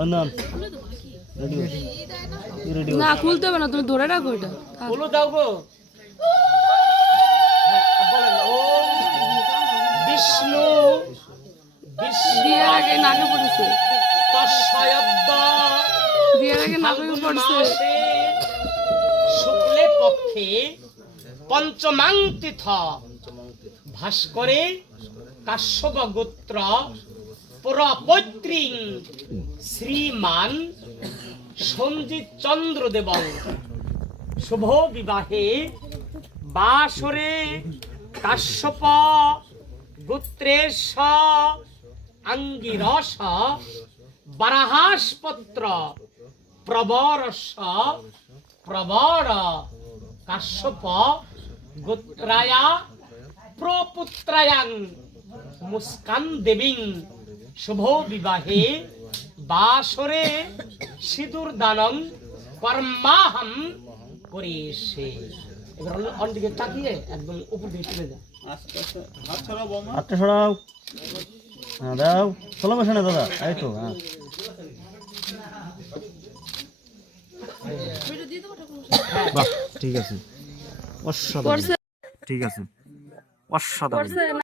অনন ready ready না খুলতে হবে না, তুমি ধরে রাখো এটা। বলো দাও গো। বলেন ওম বিষ্ণু বিয়ের আগে নাকে পড়েছে, তস্যদ্দ বিয়ের আগে নাকে পড়ছে। মাসে শুক্লে পক্ষে পঞ্চমাং তিথ ভাস্করে কাশ্যপ গোত্র পুরপৈত্রী শ্রীমান সঞ্জিত চন্দ্র দেব শুভ বিবাহে বাসরে কাশ্যপ গোত্রেশ আঙ্গিরস বারাহাসপত্র প্রবরস প্রবর কাশ্যপ গোত্রায়া প্রপুত্রায়াং মুস্কান দেবীং শুভ বিবাহে বাসরে সিঁদুর দানং কর্মাহম করিষ্যে। এবার অন্যদিকে তাকিয়ে একদম উপর দিকে চলে যায়। হাতটা সরাও। হ্যাঁ দাও, চলো বসে না দাদা, এই তো। হ্যাঁ বাহ, ঠিক আছে, অসাধারণ, ঠিক আছে, অসাধারণ।